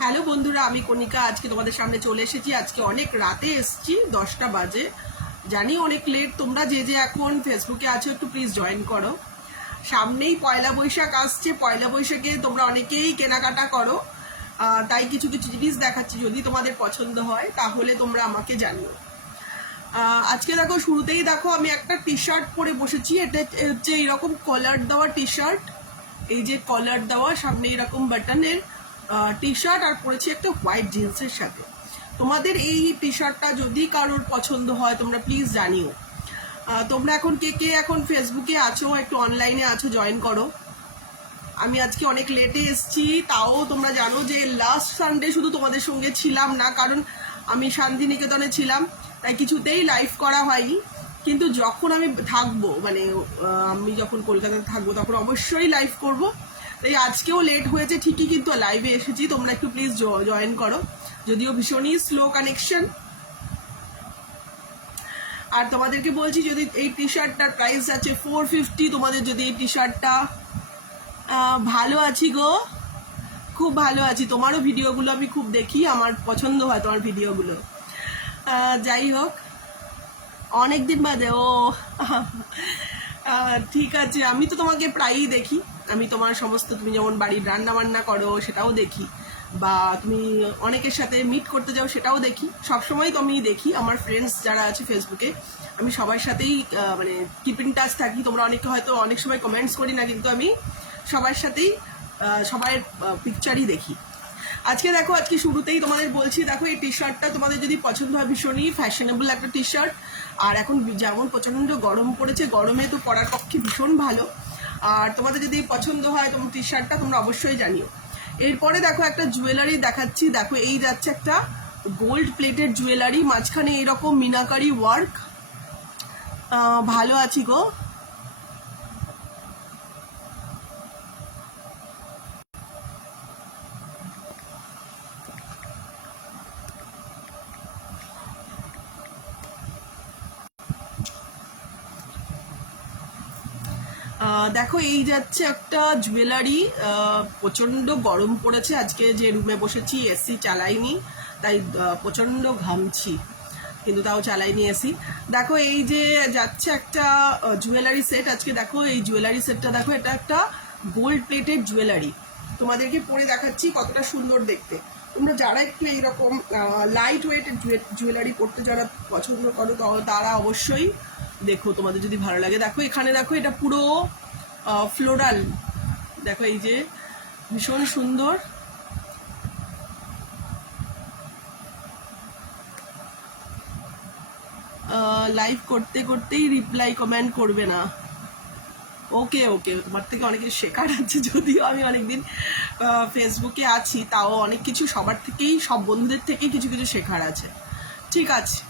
Hello বন্ধুরা, আমি কণিকা। আজকে তোমাদের সামনে চলে এসেছি। আজকে অনেক রাতে এসেছি, 10টা বাজে। জানি অনেক লেট। তোমরা যে যে এখন ফেসবুকে আছো একটু প্লিজ জয়েন করো। সামনেই পয়লা বৈশাখ আসছে। পয়লা বৈশাখে তোমরা অনেকেই কেনাকাটা করো, তাই কিছু কিছু জিনিস দেখাচ্ছি। যদি তোমাদের পছন্দ হয় তাহলে তোমরা আমাকে জানিও। আজকে দেখো, শুরুতেই দেখো আমি একটা টি শার্ট পরে বসেছি। এটা হচ্ছে এইরকম কলার দেওয়া টি শার্ট। এই যে কলার দেওয়া, সামনে এরকম বাটনের টি শার্ট, আর পরেছি একটা হোয়াইট জিন্সের সাথে। তোমাদের এই টি শার্টটা যদি কারোর পছন্দ হয় তোমরা প্লিজ জানিও। তোমরা এখন কে কে এখন ফেসবুকে আছো, একটু অনলাইনে আছো, জয়েন করো। আমি আজকে অনেক লেটে এসেছি, তাও তোমরা জানো যে লাস্ট সানডে শুধু তোমাদের সঙ্গে ছিলাম না, কারণ আমি শান্তিনিকেতনে ছিলাম, তাই কিছুতেই লাইভ করা হয়নি। কিন্তু যখন আমি থাকবো, মানে আমি যখন কলকাতাতে থাকবো তখন অবশ্যই লাইভ করব। তাই আজকেও লেট হয়েছে ঠিকই, কিন্তু লাইভে এসেছি। তোমরা একটু প্লিজ জয়েন করো, যদিও ভীষণই স্লো কানেকশন। আর তোমাদেরকে বলছি, যদি এই টি শার্টটার প্রাইস আছে 450, তোমাদের যদি এই টি শার্টটা ভালো আছি গো, খুব ভালো আছি। তোমারও ভিডিওগুলো আমি খুব দেখি, আমার পছন্দ হয় তোমার ভিডিওগুলো। যাই হোক, অনেকদিন বাদে। ও ঠিক আছে, আমি তো তোমাকে প্রায়ই দেখি। আমি তোমার সমস্ত, তুমি যেমন বাড়ির রান্না বান্না করো সেটাও দেখি, বা তুমি অনেকের সাথে মিট করতে যাও সেটাও দেখি। সবসময় তো আমি দেখি। আমার ফ্রেন্ডস যারা আছে ফেসবুকে, আমি সবার সাথেই মানে কিপ ইন টাচ থাকি। তোমরা অনেকে হয়তো অনেক সময় কমেন্টস করি না, কিন্তু আমি সবার সাথেই সবার পিকচারই দেখি। আজকে দেখো, আজকে শুরুতেই তোমাদের বলছি, দেখো এই টি শার্টটা তোমাদের যদি পছন্দ হয়, ভীষণই ফ্যাশনেবল একটা টি শার্ট। আর এখন যেমন প্রচণ্ড গরম পড়েছে, গরমে তো পরার পক্ষে ভীষণ ভালো। আর তোমাদের যদি পছন্দ হয় তোমার টি শার্টটা, তোমরা অবশ্যই জানিও। এরপরে দেখো একটা জুয়েলারি দেখাচ্ছি। দেখো, এই যাচ্ছে একটা গোল্ড প্লেটেড জুয়েলারি, মাঝখানে এরকম মিনাকারি ওয়ার্ক। ভালো আছি গো। দেখো, এই যাচ্ছে একটা জুয়েলারি। প্রচণ্ড গরম পড়েছে আজকে, যে রুমে বসেছি এসি চালাইনি, তাই প্রচণ্ড ঘামছি, কিন্তু তাও চালাইনি এসি। দেখো, এই যে যাচ্ছে একটা জুয়েলারি সেট। আজকে দেখো এই জুয়েলারি সেটটা, দেখো এটা একটা গোল্ড প্লেটেড জুয়েলারি। তোমাদেরকে পরে দেখাচ্ছি কতটা সুন্দর দেখতে। তোমরা যারা একটু এইরকম লাইট ওয়েট জুয়েলারি পরতে যারা পছন্দ করো, তারা অবশ্যই দেখো, তোমাদের যদি ভালো লাগে। দেখো এখানে, দেখো এটা পুরো ফ্লোরাল। দেখো এই যে ভীষণ সুন্দর। লাইভ করতে করতেই রিপ্লাই কমেন্ট করবে না। ওকে ওকে, তোমার থেকে অনেকের শেখার আছে। যদিও আমি অনেকদিন ফেসবুকে আছি, তাও অনেক কিছু সবার থেকেই, সব বন্ধুদের থেকেই কিছু কিছু শেখার আছে। ঠিক আছে।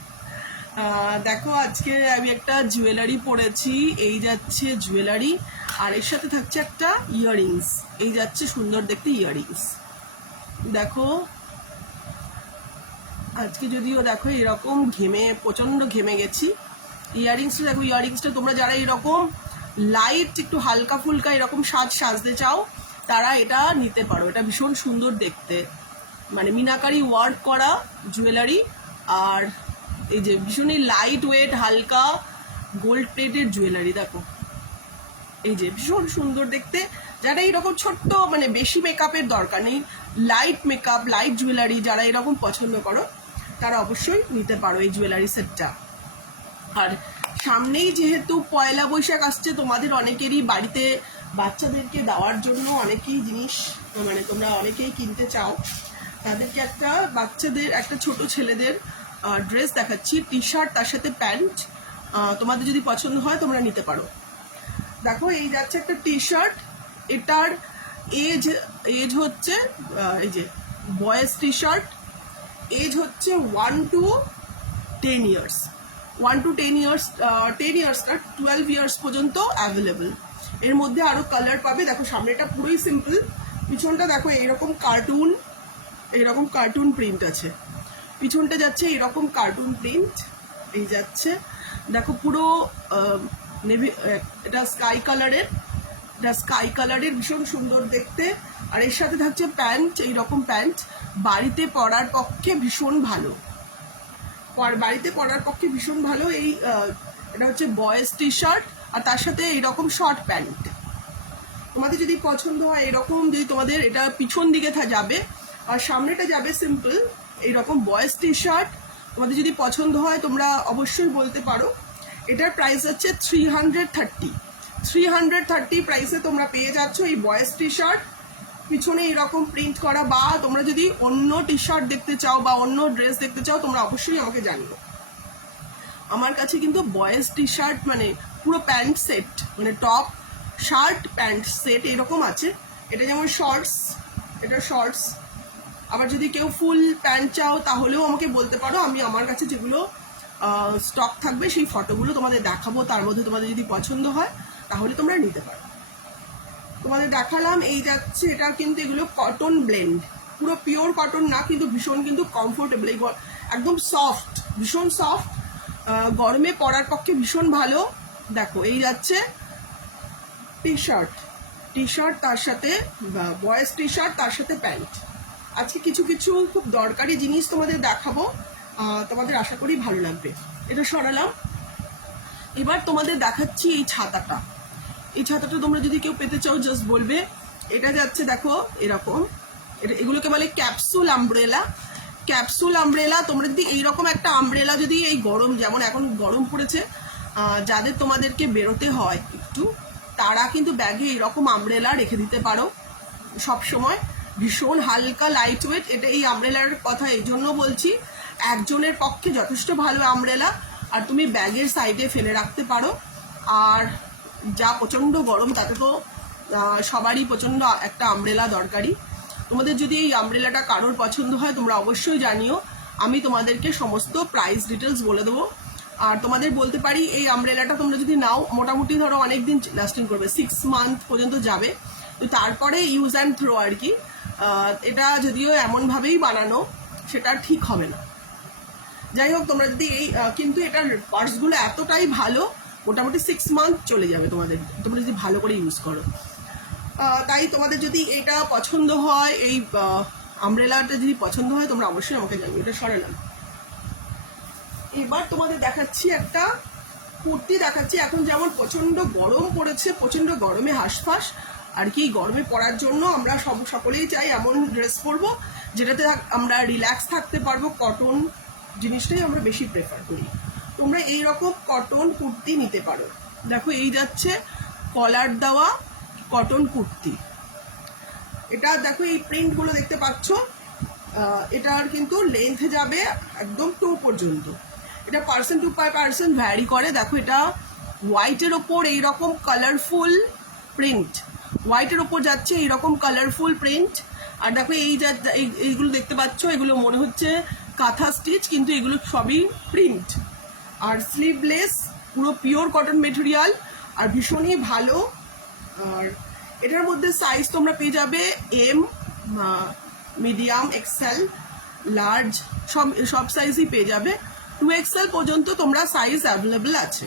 দেখো, আজকে আমি একটা জুয়েলারি পরেছি। এই যাচ্ছে জুয়েলারি, আর এর সাথে থাকছে একটা ইয়াররিংস। এই যাচ্ছে সুন্দর দেখতে ইয়াররিংস। দেখো, আজকে যদিও দেখো এরকম প্রচন্ড ঘেমে গেছি। ইয়াররিংসটা দেখো, ইয়াররিংসটা তোমরা যারা এরকম লাইট একটু হালকা ফুলকা এরকম সাজতে চাও, তারা এটা নিতে পারো। এটা ভীষণ সুন্দর দেখতে, মানে মিনাকারি ওয়ার্ক করা জুয়েলারি। আর এই যে ভীষণই লাইট ওয়েট হালকা গোল্ড প্লেটেড জুয়েলারি। দেখো এই যে ভীষণ সুন্দর দেখতে। যারা এইরকম ছোট্ট, মানে বেশি মেকআপের দরকার নেই, লাইট মেকআপ, লাইট জুয়েলারি যারা এরকম পছন্দ করো, তারা অবশ্যই নিতে পারো এই জুয়েলারি সেটটা। আর সামনেই যেহেতু পয়লা বৈশাখ আসছে, তোমাদের অনেকেরই বাড়িতে বাচ্চাদেরকে দেওয়ার জন্য অনেকেই জিনিস, মানে তোমরা অনেকেই কিনতে চাও। তাদেরকে একটা বাচ্চাদের, একটা ছোট ছেলেদের ড্রেস দেখাচ্ছি। টি শার্ট, তার সাথে প্যান্ট। তোমাদের যদি পছন্দ হয় তোমরা নিতে পারো। দেখো, এই যাচ্ছে একটা টি শার্ট। এটার এজ হচ্ছে, এই যে বয়েজ টি শার্ট, এজ হচ্ছে 1 to 10 years. 1 to 10 years, 10 years না, 12 ইয়ার্স পর্যন্ত অ্যাভেলেবল। এর মধ্যে আরো কালার পাবে। দেখো, সামনেটা পুরোই সিম্পল, পিছনটা দেখো এইরকম কার্টুন প্রিন্ট আছে। পিছনটা যাচ্ছে এরকম কার্টুন প্রিন্ট। এই যাচ্ছে, দেখো পুরো নেভি, এটা স্কাই কালারের, ভীষণ সুন্দর দেখতে। আর এর সাথে থাকছে প্যান্ট, এইরকম প্যান্ট। বাড়িতে পরার পক্ষে ভীষণ ভালো, বাড়িতে পরার পক্ষে ভীষণ ভালো। এই এটা হচ্ছে বয়েজ টি শার্ট আর তার সাথে এইরকম শর্ট প্যান্ট। তোমাদের যদি পছন্দ হয় এরকম, যদি তোমাদের এটা পিছন দিকে যাবে আর সামনেটা যাবে সিম্পল, এইরকম বয়েজ টি শার্ট তোমাদের যদি পছন্দ হয় তোমরা অবশ্যই বলতে পারো। এটার প্রাইস হচ্ছে 330 প্রাইসে তোমরা পেয়ে যাচ্ছ এই বয়েজ টি শার্ট, পিছনে এরকম প্রিন্ট করা। বা তোমরা যদি অন্য টি শার্ট দেখতে চাও বা অন্য ড্রেস দেখতে চাও তোমরা অবশ্যই আমাকে জানিও। আমার কাছে কিন্তু বয়েজ টি শার্ট মানে পুরো প্যান্ট সেট, মানে টপ শার্ট প্যান্ট সেট এরকম আছে। এটা যেমন শর্টস, এটা শর্টস। আবার যদি কেউ ফুল প্যান্ট চাও তাহলেও আমাকে বলতে পারো, আমি আমার কাছে যেগুলো স্টক থাকবে সেই ফটোগুলো তোমাদের দেখাবো, তার মধ্যে তোমাদের যদি পছন্দ হয় তাহলে তোমরা নিতে পারো। তোমাদের দেখালাম এই যাচ্ছে, এটা কিন্তু এগুলো কটন ব্লেন্ড, পুরো পিওর কটন না, কিন্তু ভীষণ কিন্তু কমফোর্টেবল, একদম সফট, ভীষণ সফট, গরমে পরার পক্ষে ভীষণ ভালো। দেখো এই যাচ্ছে টি শার্ট তার সাথে বয়েজ টি শার্ট তার সাথে প্যান্ট। আজকে কিছু কিছু খুব দরকারি জিনিস তোমাদের দেখাবো, তোমাদের আশা করি ভালো লাগবে। এটা সরালাম। এবার তোমাদের দেখাচ্ছি এই ছাতাটা। এই ছাতাটা তোমরা যদি কেউ পেতে চাও জাস্ট বলবে। এটা যাচ্ছে দেখো এরকম, এগুলোকে বলে ক্যাপসুল আমব্রেলা। ক্যাপসুল আমব্রেলা, তোমরা যদি এইরকম একটা আমব্রেলা যদি এই গরম, যেমন এখন গরম পড়েছে, যাদের তোমাদেরকে বেরোতে হয় একটু, তারা কিন্তু ব্যাগে এরকম আমব্রেলা রেখে দিতে পারো সব সময়। ভীষণ হালকা, লাইট ওয়েট। এটা এই আমব্রেলার কথা এই জন্য বলছি, একজনের পক্ষে যথেষ্ট ভালো আমব্রেলা, আর তুমি ব্যাগের সাইডে ফেলে রাখতে পারো। আর যা প্রচণ্ড গরম, তাতে তো সবারই প্রচণ্ড একটা আমব্রেলা দরকারি। তোমাদের যদি এই আমব্রেলাটা কারোর পছন্দ হয় তোমরা অবশ্যই জানিও, আমি তোমাদেরকে সমস্ত প্রাইস ডিটেলস বলে দেবো। আর তোমাদের বলতে পারি এই আমব্রেলাটা তোমরা যদি নাও, মোটামুটি ধরো অনেক দিন লাস্টিং করবে, 6 মান্থ পর্যন্ত যাবে। তো তারপরে ইউজ অ্যান্ড থ্রো আর কি। এটা যদিও এমনভাবেই বানানো, সেটা ঠিক হবে না। যাই হোক, তোমরা যদি এই কিন্তু এটার পার্টসগুলো এতটাই ভালো, মোটামুটি 6 মান্থ চলে যাবে তোমাদের, তোমরা যদি ভালো করে ইউজ করো। তাই তোমাদের যদি এটা পছন্দ হয়, এই আমব্রেলাটা যদি পছন্দ হয় তোমরা অবশ্যই আমাকে জানিও। এটা সরালাম। এবার তোমাদের দেখাচ্ছি একটা কুর্তি দেখাচ্ছি। এখন যেমন প্রচণ্ড গরম পড়েছে, প্রচণ্ড গরমে হাঁসফাঁস আর কি, গরমে পরার জন্য আমরা সকলেই চাই এমন ড্রেস পরবো যেটাতে আমরা রিল্যাক্স থাকতে পারবো। কটন জিনিসটাই আমরা বেশি প্রেফার করি। তোমরা এইরকম কটন কুর্তি নিতে পারো। দেখো এই যাচ্ছে কলার দেওয়া কটন কুর্তি। এটা দেখো এই প্রিন্টগুলো দেখতে পাচ্ছ, এটার কিন্তু লেন্থ যাবে একদম টো পর্যন্ত। এটা পার্সন টু পার্সন ভ্যারি করে। দেখো এটা হোয়াইটের ওপর এইরকম কালারফুল প্রিন্ট, হোয়াইটের ওপর যাচ্ছে এইরকম কালারফুল প্রিন্ট। আর দেখো এইগুলো দেখতে পাচ্ছ, এগুলো মনে হচ্ছে কাঁথা স্টিচ, কিন্তু এগুলো সবই প্রিন্ট। আর স্লিভলেস, পুরো পিওর কটন মেটেরিয়াল, আর ভীষণই ভালো। আর এটার মধ্যে সাইজ তোমরা পেয়ে যাবে এম, মিডিয়াম, এক্সেল, লার্জ, সব সাইজই পেয়ে যাবে। 2XL পর্যন্ত তোমরা সাইজ অ্যাভেলেবেল আছে।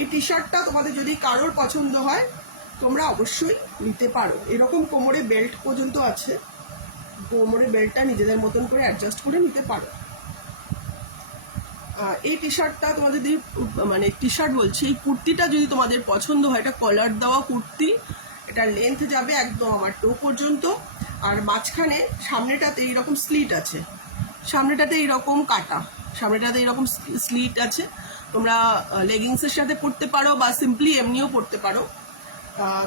এই টি শার্টটা তোমাদের যদি কারোর পছন্দ হয় তোমরা অবশ্যই নিতে পারো। এরকম কোমরে বেল্ট পর্যন্ত আছে, কোমরে বেল্টটা নিজেদের মতন করে অ্যাডজাস্ট করে নিতে পারো। এই টি শার্টটা তোমাদের যদি, মানে টি শার্ট বলছি, এই কুর্তিটা যদি তোমাদের পছন্দ হয়, এটা কলার দেওয়া কুর্তি। এটা লেন্থ যাবে একদম আমার টো পর্যন্ত। আর মাঝখানে সামনেটাতে এইরকম স্লিট আছে, সামনেটাতে এইরকম কাটা, সামনেটাতে এইরকম স্লিট আছে। তোমরা লেগিংসের সাথে পরতে পারো বা সিম্পলি এমনিও পরতে পারো।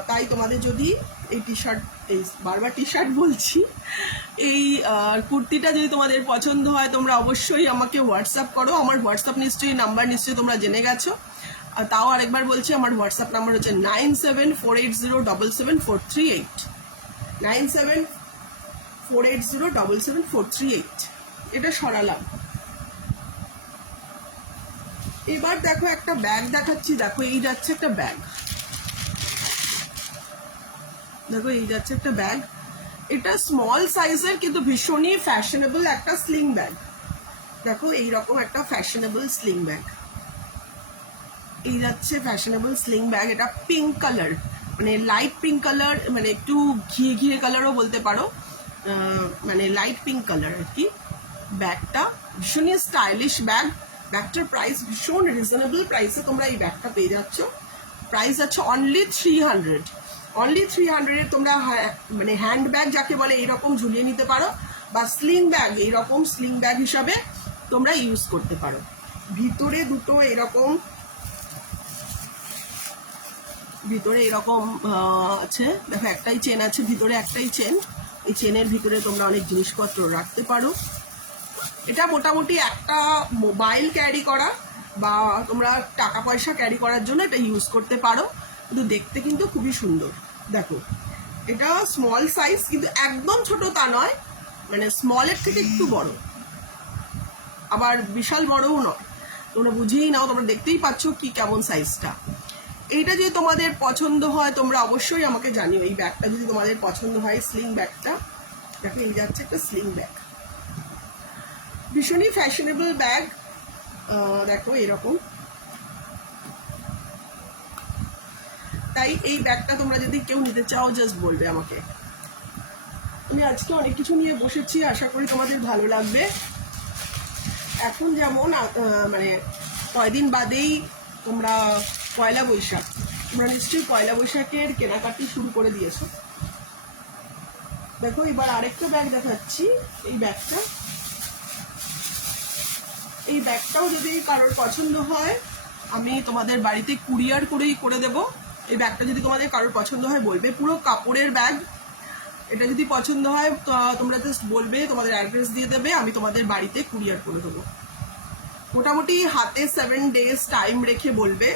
তাই তোমাদের যদি এই টি শার্ট, এই বারবার টি শার্ট বলছি, এই কুর্তিটা যদি তোমাদের পছন্দ হয় তোমরা অবশ্যই আমাকে হোয়াটসঅ্যাপ করো। আমার হোয়াটসঅ্যাপ নাম্বার নিশ্চয়ই তোমরা জেনে গেছো। তাও আরেকবার বলছি, আমার হোয়াটসঅ্যাপ নাম্বার হচ্ছে 9748077438, 9748077438। এটা সরালাম। এবার দেখো একটা ব্যাগ দেখাচ্ছি। দেখো এই যাচ্ছে একটা ব্যাগ, দেখো এই যাচ্ছে একটা ব্যাগ। এটা স্মল সাইজের কিন্তু ভীষণই ফ্যাশনেবল একটা স্লিং ব্যাগ। দেখো এইরকম একটা ফ্যাশনেবল স্লিং ব্যাগ, এই যাচ্ছে ফ্যাশনেবল স্লিং ব্যাগ। এটা পিঙ্ক কালার, মানে লাইট পিঙ্ক কালার, মানে একটু ঘিয়ে ঘিয়ে কালারও বলতে পারো। মানে লাইট পিঙ্ক কালার আর কি। ব্যাগটা ভীষণই স্টাইলিশ ব্যাগ। ব্যাগটার প্রাইস ভীষণ রিজনেবল প্রাইসে তোমরা এই ব্যাগটা পেয়ে যাচ্ছ। প্রাইস আছে অনলি 300। অনলি 300 তোমরা মানে হ্যান্ড ব্যাগ যাকে বলে এইরকম ঝুলিয়ে নিতে পারো, বা স্লিং ব্যাগ, এইরকম স্লিং ব্যাগ হিসাবে তোমরা ইউজ করতে পারো। ভিতরে দুটো এরকম, ভিতরে এরকম আছে, দেখো একটাই চেন আছে, ভিতরে একটাই চেন। এই চেনের ভিতরে তোমরা অনেক জিনিসপত্র রাখতে পারো। এটা মোটামুটি একটা মোবাইল ক্যারি করা বা তোমরা টাকা পয়সা ক্যারি করার জন্য এটা ইউজ করতে পারো। কিন্তু দেখতে কিন্তু খুবই সুন্দর। দেখো এটা স্মল সাইজ, কিন্তু একদম ছোট তা নয়, মানে স্মলের থেকে একটু বড়, আবার বিশাল বড়ও নয়। তোমরা বুঝেই নাও, তোমরা দেখতেই পাচ্ছ কি কেমন সাইজটা। এইটা যদি তোমাদের পছন্দ হয় তোমরা অবশ্যই আমাকে জানিও। এই ব্যাগটা যদি তোমাদের পছন্দ হয়, স্লিং ব্যাগটা, দেখো এই যাচ্ছে একটা স্লিং ব্যাগ, ভীষণই ফ্যাশনেবল ব্যাগ। দেখো এরকম। তাই এই ব্যাগটা তোমরা যদি কেউ নিতে চাও জাস্ট বলবে আমাকে। আমি আজকে অনেক কিছু নিয়ে বসেছি, আশা করি তোমাদের ভালো লাগবে। এখন যেমন মানে কয়দিন বাদেই তোমরা পয়লা বৈশাখ, তোমরা নিশ্চয়ই পয়লা বৈশাখের কেনাকাটি শুরু করে দিয়েছো। দেখো এবার আরেকটা ব্যাগ দেখাচ্ছি। এই ব্যাগটা, এই ব্যাগটাও যদি কারোর পছন্দ হয় আমি তোমাদের বাড়িতে কুরিয়ার করেই করে দেব। এই ব্যাগটা যদি তোমাদের কারোর পছন্দ হয় বলবে, পুরো কাপড়ের ব্যাগ। এটা যদি পছন্দ হয় তো তোমরা জাস্ট বলবে, তোমাদের অ্যাড্রেস দিয়ে দেবে, আমি তোমাদের বাড়িতে কুরিয়ার করে দেবো। মোটামুটি হাতে 7 days টাইম রেখে বলবে।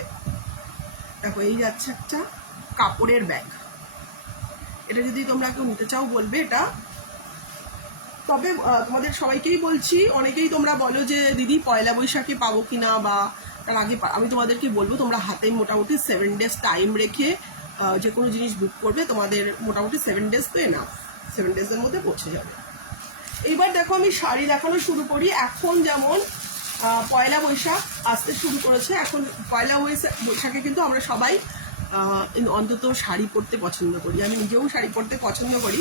দেখো এই যাচ্ছে একটা কাপড়ের ব্যাগ। এটা যদি তোমরা কেউ নিতে চাও বলবে এটা। তবে তোমাদের সবাইকেই বলছি, অনেকেই তোমরা বলো যে দিদি পয়লা বৈশাখে পাবো কিনা বা তার আগে, আমি তোমাদেরকে বলবো তোমরা হাতে মোটামুটি 7 days টাইম রেখে যে কোনো জিনিস বুক করবে। তোমাদের মোটামুটি 7 days তো না, 7 days-এর মধ্যে পৌঁছে যাবে। এইবার দেখো আমি শাড়ি দেখানো শুরু করি। এখন যেমন পয়লা বৈশাখ আসতে শুরু করেছে, এখন পয়লা বৈশাখে কিন্তু আমরা সবাই অন্তত শাড়ি পরতে পছন্দ করি। আমি নিজেও শাড়ি পরতে পছন্দ করি।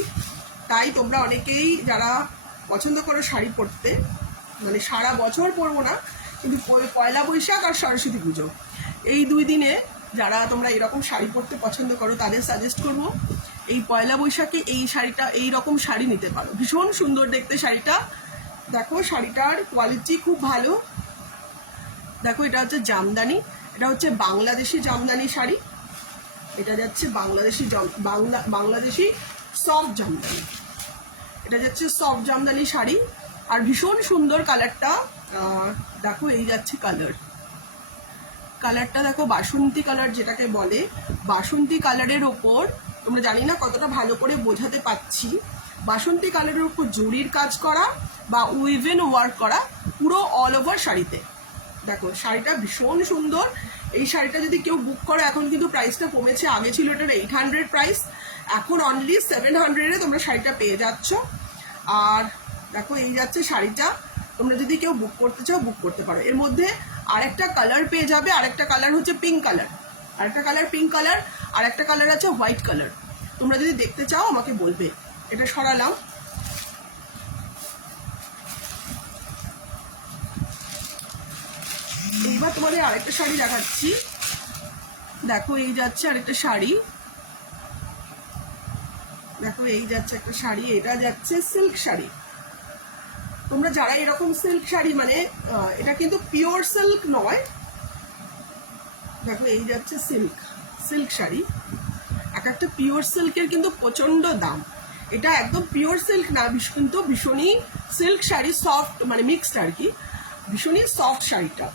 তাই তোমরা অনেকেই যারা পছন্দ করো শাড়ি পরতে, মানে সারা বছর পরবো না, কিন্তু পয়লা বৈশাখ আর সরস্বতী পুজো এই 2 দিনে যারা তোমরা এরকম শাড়ি পরতে পছন্দ করো তাদের সাজেস্ট করবো এই পয়লা বৈশাখে এই শাড়িটা, এই রকম শাড়ি নিতে পারো। ভীষণ সুন্দর দেখতে শাড়িটা। দেখো শাড়িটার কোয়ালিটি খুব ভালো। দেখো এটা হচ্ছে জামদানি, এটা হচ্ছে বাংলাদেশি জামদানি শাড়ি। এটা যাচ্ছে বাংলাদেশি সফট জামদানি। এটা যাচ্ছে সফট জামদানি শাড়ি, আর ভীষণ সুন্দর কালারটা। দেখো এই যাচ্ছে কালারটা দেখো বাসন্তী কালার যেটাকে বলে। বাসন্তী কালারের ওপর, তোমরা জানি না কতটা ভালো করে বোঝাতে পাচ্ছি, বাসন্তী কালারের উপর জরির কাজ করা বা উইভেন ওয়ার্ক করা পুরো অল ওভার শাড়িতে। দেখো শাড়িটা ভীষণ সুন্দর। এই শাড়িটা যদি কেউ বুক করে, এখন কিন্তু প্রাইসটা কমেছে, আগে ছিল এটার 800 প্রাইস, এখন অনলি 700-এ তোমরা শাড়িটা পেয়ে যাচ্ছ। আর দেখো এই যাচ্ছে শাড়িটা, তোমরা যদি কেউ বুক করতে চাও বুক করতে পারো। এর মধ্যে আরেকটা কালার পেয়ে যাবে, আরেকটা কালার হচ্ছে পিঙ্ক কালার, আরেকটা কালার পিঙ্ক কালার, আর একটা কালার আছে হোয়াইট কালার। তোমরা যদি দেখতে চাও আমাকে বলবে। এটা সরালাম। এইবার তোমাদের আরেকটা শাড়ি দেখাচ্ছি। দেখো এই যাচ্ছে আরেকটা শাড়ি। দেখো এই যাচ্ছে একটা শাড়ি, এটা যাচ্ছে সিল্ক শাড়ি। তোমরা যারা এরকম সিল্ক শাড়ি, মানে এটা কিন্তু পিওর সিল্ক নয়। দেখো এই যাচ্ছে সিল্ক শাড়ি। একটা পিওর সিল্কের কিন্তু প্রচন্ড দাম। এটা একদম পিওর সিল্ক না, কিন্তু ভীষণই সিল্ক শাড়ি, সফট, মানে মিক্সড আর কি, ভীষণই সফট শাড়িটা।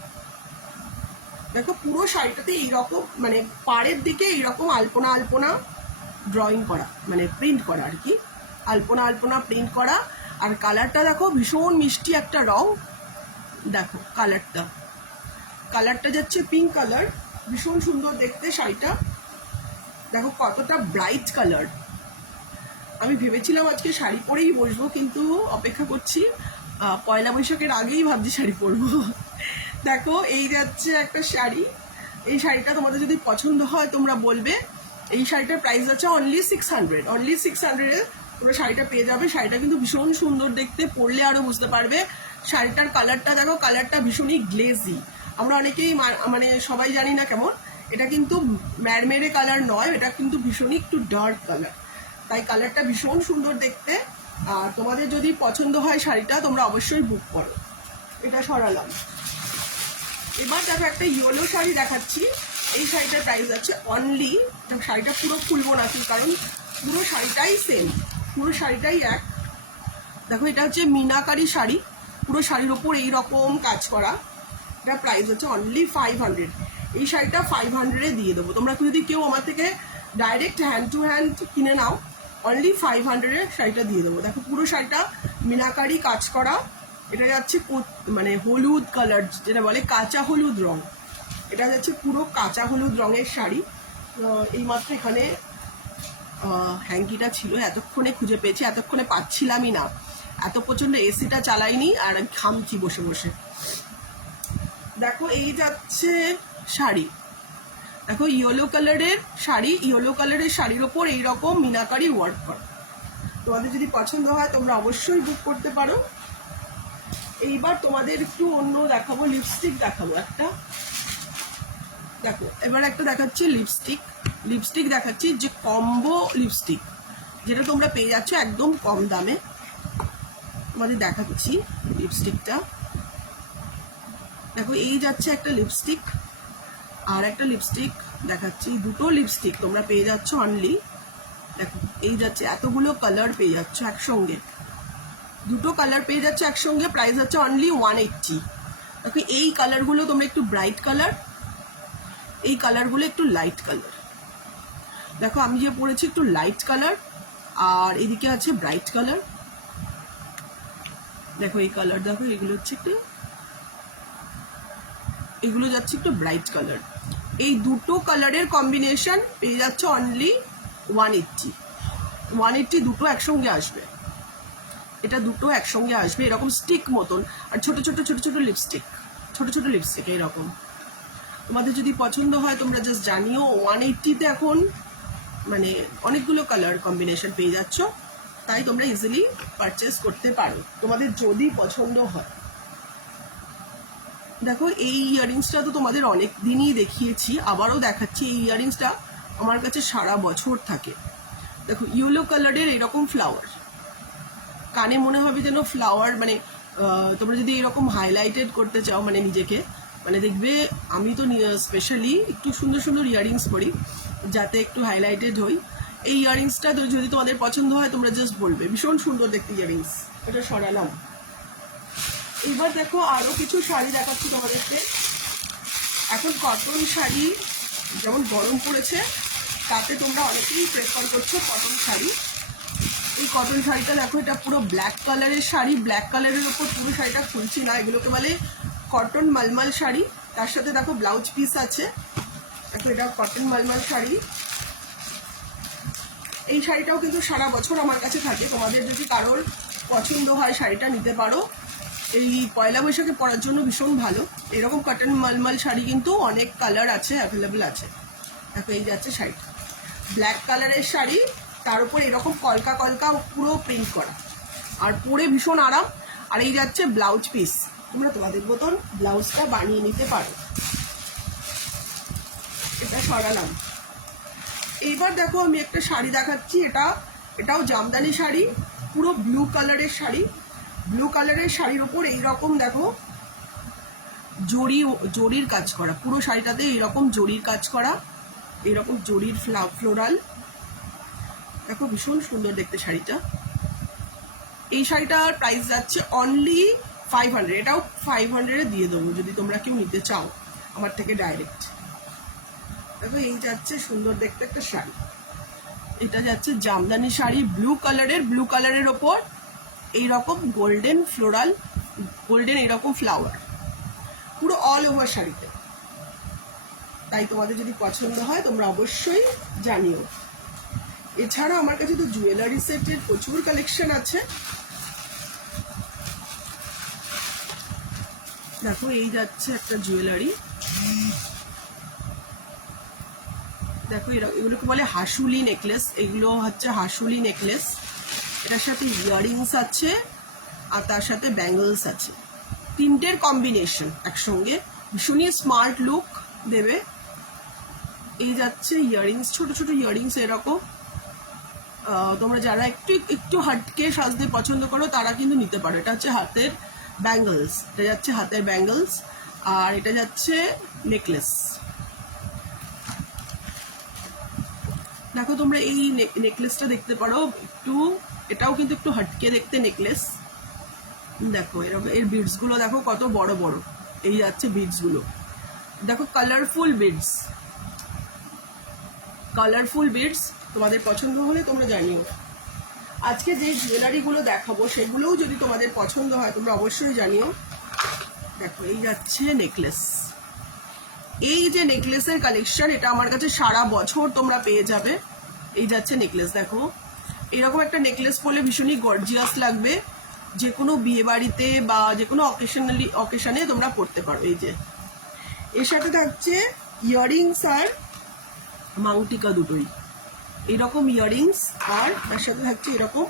দেখো পুরো শাড়িটাতে এইরকম, মানে পাড়ের দিকে এইরকম আলপনা আলপনা ড্রয়িং করা, মানে প্রিন্ট করা আর কি, আলপনা আলপনা প্রিন্ট করা। আর কালারটা দেখো ভীষণ মিষ্টি একটা রং। দেখো কালারটা যাচ্ছে পিঙ্ক কালার, ভীষণ সুন্দর দেখতে শাড়িটা। দেখো কতটা ব্রাইট কালার। আমি ভেবেছিলাম আজকে শাড়ি পরেই বসবো, কিন্তু অপেক্ষা করছি, পয়লা বৈশাখের আগেই ভাবছি শাড়ি পরবো। দেখো এই যাচ্ছে একটা শাড়ি। এই শাড়িটা তোমাদের যদি পছন্দ হয় তোমরা বলবে। এই শাড়িটার প্রাইস আছে অনলি 600। অনলি 600-এ তোমরা শাড়িটা পেয়ে যাবে। শাড়িটা কিন্তু ভীষণ সুন্দর দেখতে, পরলে আরো বুঝতে পারবে। শাড়িটার কালারটা দেখো, কালারটা ভীষণই গ্লেজি। আমরা অনেকেই মানে সবাই জানি না কেমন, এটা কিন্তু ম্যারমেরে কালার নয়, এটা কিন্তু ভীষণই একটু ডার্ক কালার, তাই কালারটা ভীষণ সুন্দর দেখতে। আর তোমাদের যদি পছন্দ হয় শাড়িটা, তোমরা অবশ্যই বুক করো। এটা সরালাম। এবার দেখো একটা ইয়েলো শাড়ি দেখাচ্ছি। এই শাড়িটার প্রাইস আছে অনলি, শাড়িটা পুরো খুলবো না কারণ পুরো শাড়িটাই সেম, পুরো শাড়িটাই এক। দেখো এটা হচ্ছে মিনাকারি শাড়ি, পুরো শাড়ির ওপর এইরকম কাজ করা। এটা প্রাইস হচ্ছে অনলি 500। এই শাড়িটা 500-এ দিয়ে দেবো। তোমরা যদি কেউ আমার থেকে ডাইরেক্ট হ্যান্ড টু হ্যান্ড কিনে নাও, অনলি 500-এ শাড়িটা দিয়ে দেবো। দেখো পুরো শাড়িটা মিনাকারি কাজ করা। এটা যাচ্ছে মানে হলুদ কালার, যেটা বলে কাঁচা হলুদ রং। এটা যাচ্ছে পুরো কাঁচা হলুদ রঙের শাড়ি। এইমাত্র এখানে হ্যাঙ্কিটা ছিল, এতক্ষণে খুঁজে পেয়েছি, এতক্ষণে পাচ্ছিলামই না, এত প্রচন্ড এসিটা চালাইনি আর ঘামছি বসে বসে। দেখো এই যাচ্ছে শাড়ি, দেখো ইয়েলো কালারের শাড়ি, ইয়েলো কালারের শাড়ির ওপর এইরকম মিনাকারি ওয়ার্ক করা। তোমাদের যদি পছন্দ হয় তোমরা অবশ্যই বুক করতে পারো। এইবার তোমাদের একটু অন্য দেখাবো, লিপস্টিক দেখাবো একটা। দেখো এবার একটা দেখাচ্ছি লিপস্টিক, লিপস্টিক দেখাচ্ছি যে কম্বো লিপস্টিক, যেটা তোমরা পেয়ে যাচ্ছ একদম কম দামে। তোমাদের দেখাচ্ছি লিপস্টিকটা। দেখো এই যাচ্ছে একটা লিপস্টিক, আর একটা লিপস্টিক দেখাচ্ছি। দুটো লিপস্টিক তোমরা পেয়ে যাচ্ছ অনলি, দেখো এই যাচ্ছে, এতগুলো কালার পেয়ে যাচ্ছ একসঙ্গে, দুটো কালার পেয়ে যাচ্ছে একসঙ্গে। প্রাইস হচ্ছে অনলি 180। দেখো এই কালারগুলো তোমরা একটু ব্রাইট কালার, এই কালারগুলো একটু লাইট কালার। দেখো আমি যে পরেছি একটু লাইট কালার, আর এদিকে আছে ব্রাইট কালার। দেখো এই কালার, দেখো এগুলো হচ্ছে একটু, এগুলো যাচ্ছে একটু ব্রাইট কালার। এই দুটো কালারের কম্বিনেশন পেয়ে যাচ্ছে অনলি 180। 180 দুটো একসঙ্গে আসবে, এটা দুটো একসঙ্গে আসবে এরকম স্টিক মতন। আর ছোট ছোট ছোট ছোট লিপস্টিক, ছোট ছোট লিপস্টিক এইরকম। তোমাদের যদি পছন্দ হয় তোমরা জাস্ট জানিও। 180-তে এখন মানে অনেকগুলো কালার কম্বিনেশন পেয়ে যাচ্ছ, তাই তোমরা ইজিলি পারচেস করতে পারো তোমাদের যদি পছন্দ হয়। দেখো এই ইয়াররিংসটা তো তোমাদের অনেক দিনই দেখিয়েছি, আবারও দেখাচ্ছি। এই ইয়াররিংসটা আমার কাছে সারা বছর থাকে। দেখো ইয়েলো কালারের এরকম ফ্লাওয়ার, কানে মনে হবে যেন ফ্লাওয়ার, মানে তোমরা যদি এরকম হাইলাইটেড করতে চাও মানে নিজেকে, মানে দেখবে আমি তো স্পেশালি একটু সুন্দর সুন্দর ইয়াররিংস পরি যাতে একটু হাইলাইটেড হই। এই ইয়াররিংসটা যদি তোমাদের পছন্দ হয় তোমরা জাস্ট বলবে, ভীষণ সুন্দর দেখতে ইয়াররিংস। এটা সরালাম। এবার দেখো আরও কিছু শাড়ি দেখাচ্ছি তোমাদেরকে। এখন কটন শাড়ি যেমন গরম পড়েছে, তাতে তোমরা অনেকেই প্রেফার করছো কটন শাড়ি। এই কটন শাড়িটা দেখো, এটা পুরো ব্ল্যাক কালারের শাড়ি, ব্ল্যাক কালারের ওপর পুরো শাড়িটা খুলছি না, এগুলোকে বলে কটন মালমাল শাড়ি। তার সাথে দেখো ব্লাউজ পিস আছে। দেখো এটা কটন মালমাল শাড়ি। এই শাড়িটাও কিন্তু সারা বছর আমার কাছে থাকে। তোমাদের যদি কারোর পছন্দ হয় শাড়িটা নিতে পারো, এই পয়লা বৈশাখে পরার জন্য ভীষণ ভালো। এরকম কটন মালমাল শাড়ি কিন্তু অনেক কালার আছে, অ্যাভেলেবেল আছে। দেখো এই যাচ্ছে শাড়িটা, ব্ল্যাক কালারের শাড়ি, তার উপর এরকম কলকা কলকা পুরো প্রিন্ট করা, আর পরে ভীষণ আরাম। আর এই যাচ্ছে ব্লাউজ পিস, তোমরা তোমাদের মতন ব্লাউজটা বানিয়ে নিতে পারো। এটা সরালাম। এইবার দেখো আমি একটা শাড়ি দেখাচ্ছি। এটাও জামদানি শাড়ি, পুরো ব্লু কালারের শাড়ি। ব্লু কালারের শাড়ির ওপর এইরকম দেখো জরির কাজ করা, পুরো শাড়িটাতে এইরকম জরির কাজ করা, এইরকম জরির ফ্লোরাল। দেখো ভীষণ সুন্দর দেখতে শাড়িটা। এই শাড়িটার প্রাইস যাচ্ছে অনলি 500। এটাও 500-এ দিয়ে দেবো যদি তোমরা কেউ নিতে চাও আমার থেকে ডাইরেক্ট। দেখো এই যাচ্ছে সুন্দর দেখতে একটা শাড়ি। এটা যাচ্ছে জামদানি শাড়ি, ব্লু কালারের ওপর এইরকম গোল্ডেন ফ্লোরাল, গোল্ডেন এইরকম ফ্লাওয়ার, পুরো অল ওভার শাড়িতে। তাই তোমাদের যদি পছন্দ হয় তোমরা অবশ্যই জানিও। এছাড়া আমার কাছে তো জুয়েলারি সেটের প্রচুর কালেকশন আছে। দেখো এই যাচ্ছে একটা জুয়েলারি। দেখো এগুলোকে বলে হাসুলি নেকলেস, এগুলো হচ্ছে হাসুলি নেকলেস। এটার সাথে ইয়াররিংস আছে আর তার সাথে ব্যাঙ্গলস আছে, তিনটের কম্বিনেশন একসঙ্গে ভীষণই স্মার্ট লুক দেবে। এই যাচ্ছে ইয়াররিংস, ছোট ছোট ইয়াররিংস এরকম। তোমরা যারা একটু একটু হাটকে সাজতে পছন্দ করো তারা কিন্তু নিতে পারো। এটা হচ্ছে হাতের ব্যাঙ্গলস, এটা যাচ্ছে হাতের ব্যাঙ্গলস, আর এটা যাচ্ছে নেকলেস। দেখো তোমরা এই নেকলেসটা দেখতে পারো, একটু এটাও কিন্তু একটু হাটকে দেখতে নেকলেস। দেখো এরকম এর বিডসগুলো দেখো কত বড় বড়, এই যাচ্ছে বিডসগুলো, দেখো কালারফুল বিডস, কালারফুল বিডস। তোমাদের পছন্দ হলে তোমরা জানিও। আজকে যে জুয়েলারিগুলো দেখাবো সেগুলোও যদি তোমাদের পছন্দ হয় তোমরা অবশ্যই জানিও। দেখো এই যাচ্ছে নেকলেস, এই যে নেকলেসের কালেকশন, এটা আমার কাছে সারা বছর তোমরা পেয়ে যাবে। এই যাচ্ছে নেকলেস, দেখো এরকম একটা নেকলেস পরলে ভীষণই গর্জিয়াস লাগবে, যে কোনো বিয়ে বাড়িতে বা যে কোনো অকেশনে তোমরা পরতে পারো। এই যে এর সাথে থাকছে ইয়াররিংস আর মাংটিকা দুটোই, এইরকম ইয়াররিংস আর তার সাথে থাকছে এরকম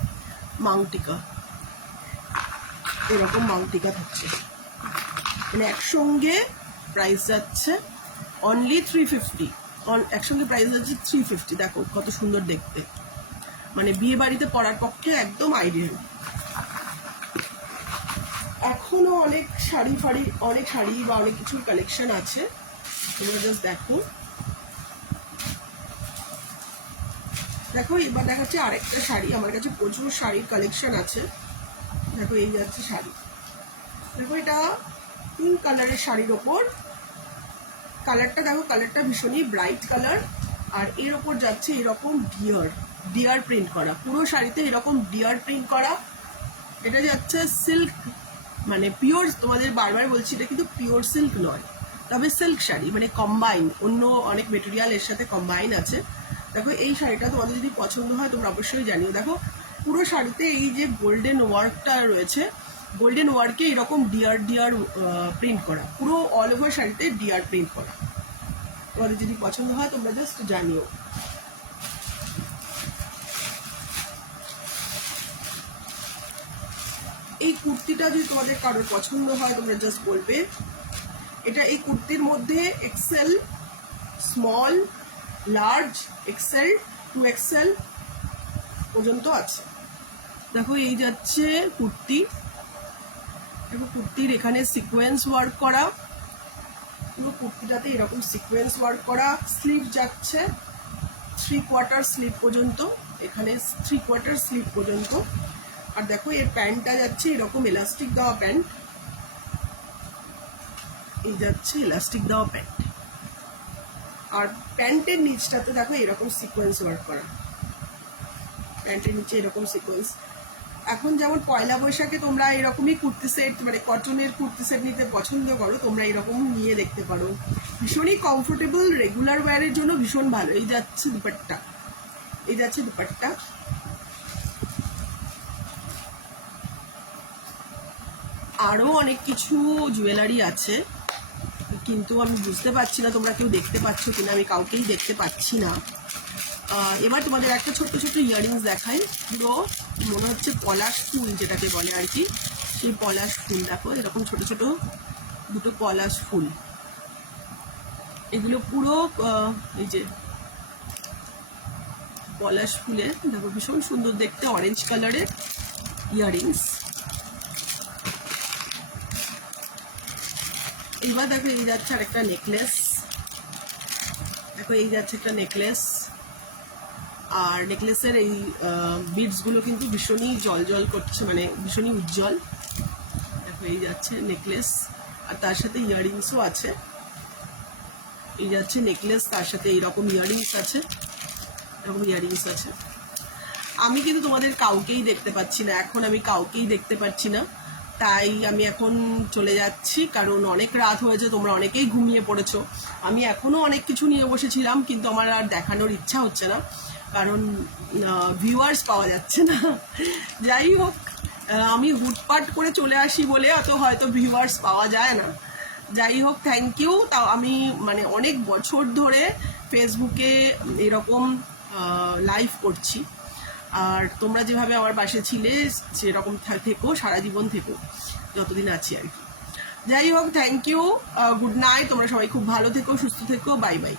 মাংটিকা, এরকম মাংটিকা থাকছে, মানে একসঙ্গে প্রাইস যাচ্ছে অনলি 350, একসঙ্গে প্রাইস যাচ্ছে 350। দেখো কত সুন্দর দেখতে, মানে বিয়ে বাড়িতে পরার পক্ষে একদম আইডিয়াল। এখনো অনেক শাড়ি ফাড়ি, অনেক শাড়ি বা অনেক কিছুর কালেকশন আছে, তোমরা জাস্ট দেখো। দেখো এবার দেখাচ্ছে আরেকটা শাড়ি, আমার কাছে প্রচুর শাড়ির কালেকশন আছে। দেখো এই যাচ্ছে শাড়ি, দেখো এটা পিঙ্ক কালারের শাড়ির ওপর, কালারটা দেখো, কালারটা ভীষণই ব্রাইট কালার, আর এর ওপর যাচ্ছে এরকম ডিয়ার প্রিন্ট করা, পুরো শাড়িতে এরকম ডিয়ার প্রিন্ট করা। এটা যাচ্ছে সিল্ক, মানে পিওর, তোমাদের বারবার বলছি এটা কিন্তু পিওর সিল্ক নয়, তবে সিল্ক শাড়ি, মানে কম্বাইন, অন্য অনেক মেটেরিয়াল এর সাথে কম্বাইন আছে। দেখো এই শাড়িটা তোমাদের যদি পছন্দ হয় তোমরা অবশ্যই জানিও। দেখো পুরো শাড়িতে এই যে গোল্ডেন ওয়ার্কটা রয়েছে, গোল্ডেন ওয়ার্কে এরকম ডিয়ার প্রিন্ট করা, পুরো অল ওভার শাড়িতে ডিয়ার প্রিন্ট করা। তোমাদের যদি পছন্দ হয় তোমরা জাস্ট জানিও। এই কুর্তিটা যদি তোমাদের কারোর পছন্দ হয় তোমরা জাস্ট বলবে। এটা এই কুর্তির মধ্যে Excel, small, large, Excel, 2XL পর্যন্ত আছে। দেখো এই যাচ্ছে কুর্তি, দেখো কুর্তির এখানে সিকোয়েন্স ওয়ার্ক করা, পুরো কুর্তিটাতে এরকম সিকোয়েন্স ওয়ার্ক করা। স্লিভ যাচ্ছে 3/4 স্লিভ পর্যন্ত, এখানে 3/4 স্লিভ পর্যন্ত। আর দেখো এর প্যান্টটা যাচ্ছে এরকম এলাস্টিক দেওয়া প্যান্ট, এই যাচ্ছে এলাস্টিক দেওয়া প্যান্ট, আর প্যান্টের নিচটাতে দেখো এরকম সিকোয়েন্স ওয়ার্ক করা, প্যান্টের নিচে এরকম সিকোয়েন্স। এখন যেমন পয়লা বৈশাখে তোমরা এরকমই কুর্তি সেট, মানে কটনের কুর্তি সেট নিতে পছন্দ করো, তোমরা এরকম নিয়ে দেখতে পারো, ভীষণই কমফোর্টেবল, রেগুলার ওয়্যারের জন্য ভীষণ ভালো। এই যাচ্ছে দুপাট্টা, এই যাচ্ছে দুপাট্টা। আরও অনেক কিছু জুয়েলারি আছে, কিন্তু আমি বুঝতে পারছি না তোমরা কেউ দেখতে পাচ্ছ কিনা, আমি কাউকেই দেখতে পাচ্ছি না। এবার তোমাদের একটা ছোট্ট ছোট্ট ইয়াররিংস দেখাই, পুরো মনে হচ্ছে পলাশ ফুল যেটাকে বলে আর কি, সেই পলাশ ফুল। দেখো এরকম ছোট ছোট দুটো পলাশ ফুল, এগুলো পুরো এই যে পলাশ ফুলের, দেখো ভীষণ সুন্দর দেখতে, অরেঞ্জ কালারের ইয়াররিংস। এবার দেখো এই যাচ্ছে আর একটা নেকলেস, দেখো এই যাচ্ছে একটা নেকলেস, আর নেকলেসের এই বিডসগুলো কিন্তু ভীষণই জল করছে, মানে ভীষণই উজ্জ্বল। দেখো এই যাচ্ছে নেকলেস, আর তার সাথে ইয়াররিংসও আছে। এই যাচ্ছে নেকলেস, তার সাথে এইরকম ইয়াররিংস আছে, এরকম ইয়াররিংস আছে। আমি কিন্তু তোমাদের কাউকেই দেখতে পাচ্ছি না, এখন আমি কাউকেই দেখতে পাচ্ছি না, তাই আমি এখন চলে যাচ্ছি, কারণ অনেক রাত হয়েছে, তোমরা অনেকেই ঘুমিয়ে পড়েছো। আমি এখনও অনেক কিছু নিয়ে বসেছিলাম, কিন্তু আমার আর দেখানোর ইচ্ছা হচ্ছে না, কারণ ভিউয়ার্স পাওয়া যাচ্ছে না। যাই হোক, আমি হুটপাট করে চলে আসি বলে অত হয়তো ভিউয়ার্স পাওয়া যায় না। যাই হোক, থ্যাংক ইউ। তাও আমি মানে অনেক বছর ধরে ফেসবুকে এরকম লাইভ করছি, আর তোমরা যেভাবে আমার পাশে ছিলে সেরকম থেকো, সারা জীবন থেকো, যতদিন আছি আর কি। যাই হোক, থ্যাংক ইউ, গুড নাইট, তোমরা সবাই খুব ভালো থেকো, সুস্থ থেকো, বাই বাই।